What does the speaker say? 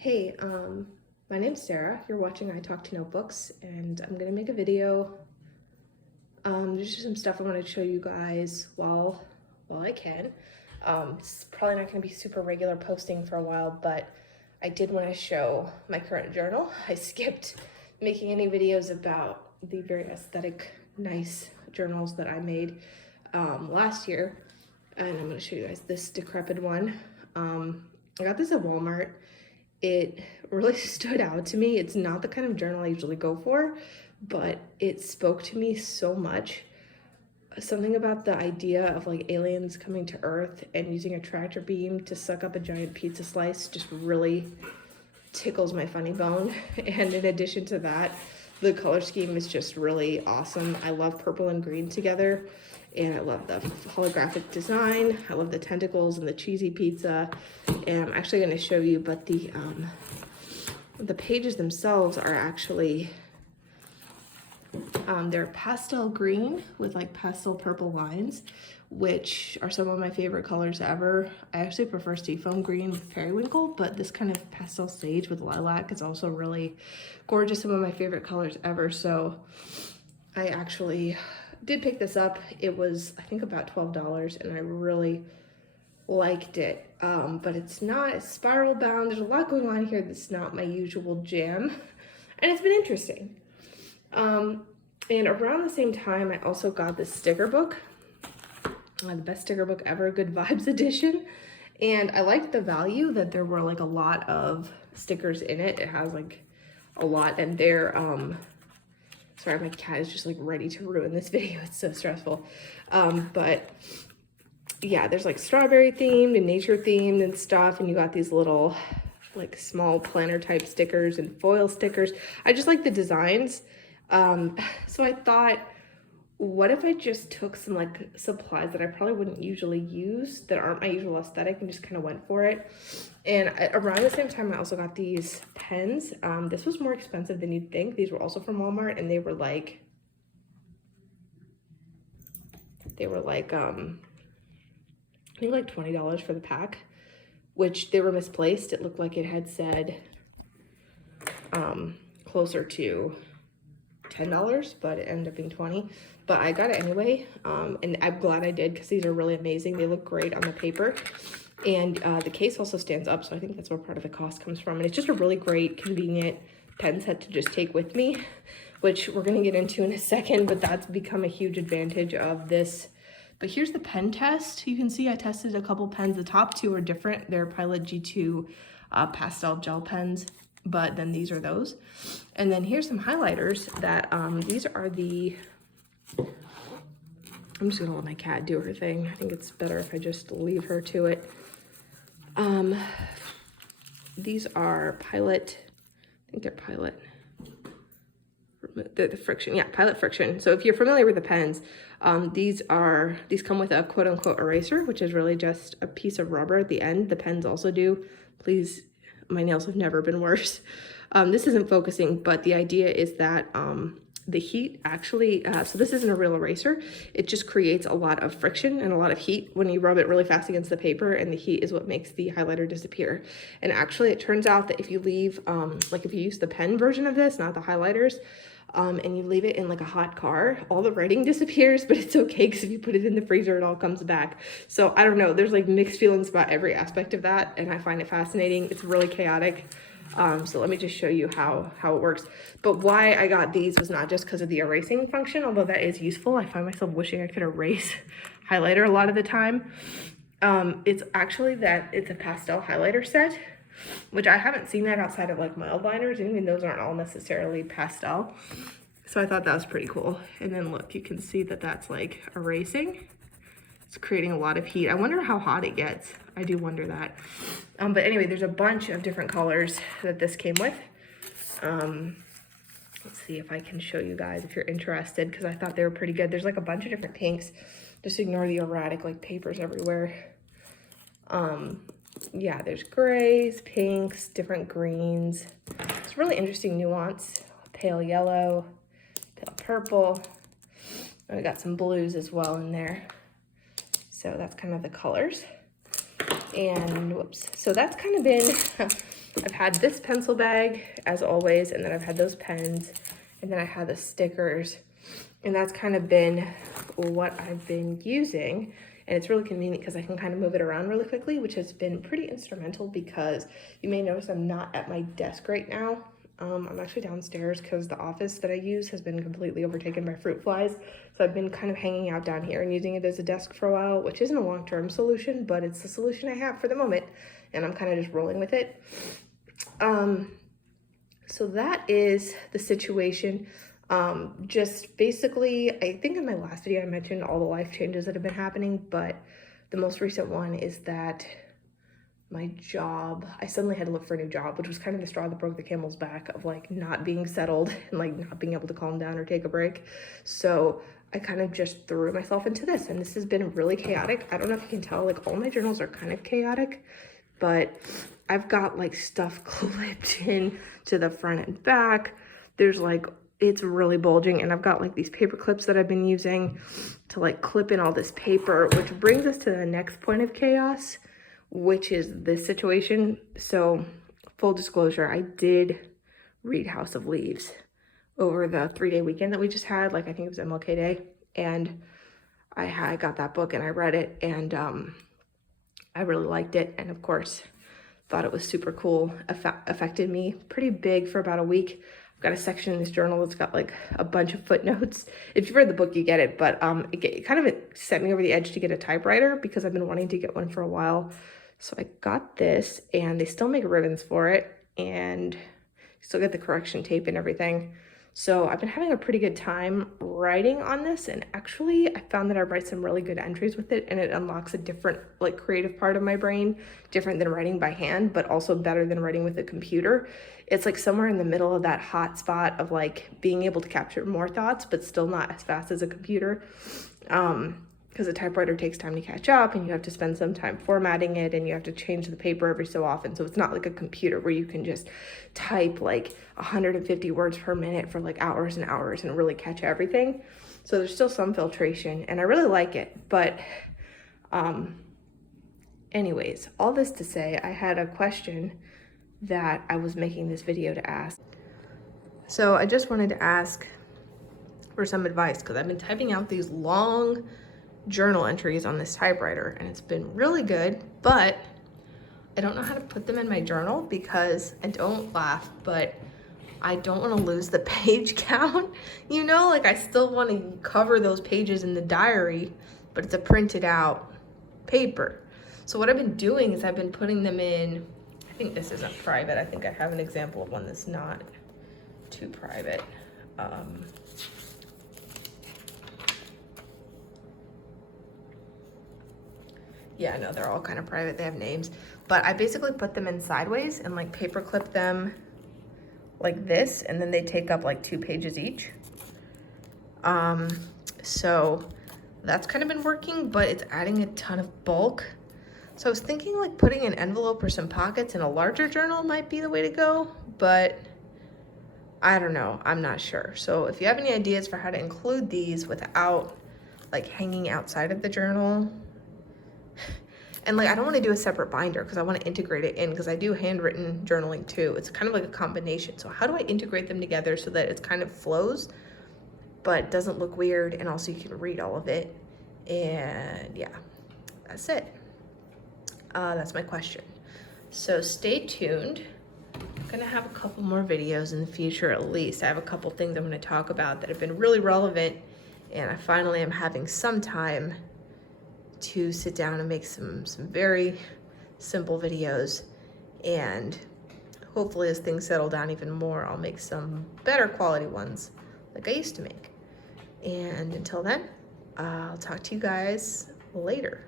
Hey, my name's Sarah. You're watching I Talk to Notebooks, and I'm gonna make a video. There's just some stuff I want to show you guys while I can. It's probably not gonna be super regular posting for a while, but I did want to show my current journal. I skipped making any videos about the very aesthetic, nice journals that I made last year, and I'm gonna show you guys this decrepit one. I got this at Walmart. It really stood out to me. It's not the kind of journal I usually go for, but it spoke to me so much. Something about the idea of like aliens coming to Earth and using a tractor beam to suck up a giant pizza slice just really tickles my funny bone. And in addition to that, the color scheme is just really awesome. I love purple and green together, and I love the holographic design. I love the tentacles and the cheesy pizza. And I'm actually going to show you, but the pages themselves are actually they're pastel green with like pastel purple lines, which are some of my favorite colors ever. I actually prefer seafoam green with periwinkle, but this kind of pastel sage with lilac is also really gorgeous. Some of my favorite colors ever. So I actually did pick this up. It was, I think, about $12, and I really liked it. But it's spiral bound. There's a lot going on here that's not my usual jam, and it's been interesting. And around the same time, I also got this sticker book, the best sticker book ever, Good Vibes edition. And I liked the value that there were like a lot of stickers in it. It has like a lot, and they're, sorry, my cat is just like ready to ruin this video. It's so stressful. But yeah, there's like strawberry themed and nature themed and stuff. And you got these little like small planner type stickers and foil stickers. I just like the designs. So I thought, what if I just took some like supplies that I probably wouldn't usually use, that aren't my usual aesthetic, and just kind of went for it. And around the same time, I also got these pens. This was more expensive than you'd think. These were also from Walmart, and they were like I think like $20 for the pack, which they were misplaced. It looked like it had said closer to $10, but it ended up being $20. But I got it anyway, and I'm glad I did, because these are really amazing. They look great on the paper, and the case also stands up, so I think that's where part of the cost comes from. And it's just a really great, convenient pen set to just take with me, which we're gonna get into in a second, but that's become a huge advantage of this. But here's the pen test. You can see I tested a couple pens. The top two are different. They're Pilot G2 pastel gel pens, but then these are those. And then here's some highlighters that, these are the, I'm just gonna let my cat do her thing. I think it's better if I just leave her to it. These are Pilot, I think they're Pilot, the friction, yeah, Pilot friction. So if you're familiar with the pens, these come with a quote unquote eraser, which is really just a piece of rubber at the end. The pens also do. Please, my nails have never been worse. This isn't focusing, but the idea is that the heat actually, so this isn't a real eraser. It just creates a lot of friction and a lot of heat when you rub it really fast against the paper, and the heat is what makes the highlighter disappear. And actually it turns out that if you leave, like if you use the pen version of this, not the highlighters, and you leave it in like a hot car, all the writing disappears, but it's okay, because if you put it in the freezer, it all comes back. So I don't know, there's like mixed feelings about every aspect of that, and I find it fascinating. It's really chaotic. So let me just show you how it works. But why I got these was not just because of the erasing function, although that is useful. I find myself wishing I could erase highlighter a lot of the time. It's actually that it's a pastel highlighter set, which I haven't seen that outside of like mild liners, and even those aren't all necessarily pastel. So I thought that was pretty cool. And then look, you can see that that's like erasing. It's creating a lot of heat. I wonder how hot it gets. I do wonder that. But anyway, there's a bunch of different colors that this came with. Let's see if I can show you guys if you're interested, because I thought they were pretty good. There's like a bunch of different pinks. Just ignore the erratic like papers everywhere. Yeah, there's grays, pinks, different greens. It's really interesting nuance. Pale yellow, pale purple. And we got some blues as well in there. So that's kind of the colors. And whoops, so that's kind of been I've had this pencil bag as always, and then I've had those pens, and then I had the stickers, and that's kind of been what I've been using. And it's really convenient because I can kind of move it around really quickly, which has been pretty instrumental because you may notice I'm not at my desk right now. I'm actually downstairs because the office that I use has been completely overtaken by fruit flies. So I've been kind of hanging out down here and using it as a desk for a while, which isn't a long-term solution, but it's the solution I have for the moment. And I'm kind of just rolling with it. So that is the situation. Just basically, I think in my last video I mentioned all the life changes that have been happening, but the most recent one is that my job, I suddenly had to look for a new job, which was kind of the straw that broke the camel's back of like not being settled and like not being able to calm down or take a break. So I kind of just threw myself into this, and this has been really chaotic. I don't know if you can tell, like all my journals are kind of chaotic, but I've got like stuff clipped in to the front and back. There's like, it's really bulging, and I've got like these paper clips that I've been using to like clip in all this paper, which brings us to the next point of chaos, which is this situation. So full disclosure, I did read House of Leaves over the 3-day weekend that we just had. Like I think it was MLK Day, and I got that book and I read it, and I really liked it, and of course thought it was super cool. Affected me pretty big for about a week. I've got a section in this journal that's got like a bunch of footnotes. If you've read the book, you get it, but it kind of set me over the edge to get a typewriter because I've been wanting to get one for a while. So I got this, and they still make ribbons for it, and still get the correction tape and everything. So I've been having a pretty good time writing on this, and actually I found that I write some really good entries with it, and it unlocks a different like creative part of my brain, different than writing by hand, but also better than writing with a computer. It's like somewhere in the middle of that hot spot of like being able to capture more thoughts, but still not as fast as a computer. Because a typewriter takes time to catch up, and you have to spend some time formatting it, and you have to change the paper every so often. So it's not like a computer where you can just type like 150 words per minute for like hours and hours and really catch everything. So there's still some filtration, and I really like it. But anyways, all this to say, I had a question that I was making this video to ask. So I just wanted to ask for some advice, because I've been typing out these long journal entries on this typewriter, and it's been really good, but I don't know how to put them in my journal because I don't laugh, but I don't want to lose the page count. You know, like I still want to cover those pages in the diary, but it's a printed out paper. So what I've been doing is I've been putting them in, I think this isn't private. I think I have an example of one that's not too private. Yeah, no, they're all kind of private. They have names, but I basically put them in sideways and like paper clip them like this, and then they take up like 2 pages each. So that's kind of been working, but it's adding a ton of bulk. So I was thinking like putting an envelope or some pockets in a larger journal might be the way to go, but I don't know, I'm not sure. So if you have any ideas for how to include these without like hanging outside of the journal, and like I don't want to do a separate binder because I want to integrate it in, because I do handwritten journaling too. It's kind of like a combination. So how do I integrate them together so that it kind of flows but doesn't look weird, and also you can read all of it? And yeah, that's it. That's my question. So stay tuned. I'm gonna have a couple more videos in the future at least. I have a couple things I'm gonna talk about that have been really relevant, and I finally am having some time to sit down and make some very simple videos, and hopefully as things settle down even more, I'll make some better quality ones like I used to make. And until then, I'll talk to you guys later.